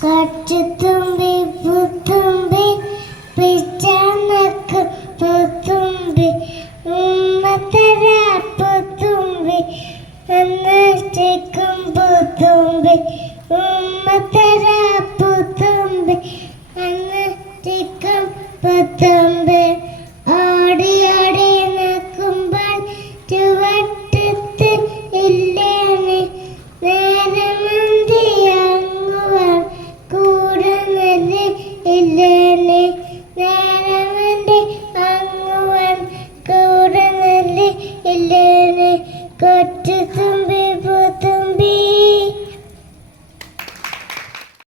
കാട്ടുതുമ്പി പുത്തുമ്പി പിച്ചാനക്ക് പുത്തുമ്പി ഉമ്മത്തര പുത്തുമ്പി അന്നേക്കും പുത്തുമ്പി ഉമ്മത്തര പുത്തുമ്പി അന്നേക്കും പുത്തുമ്പി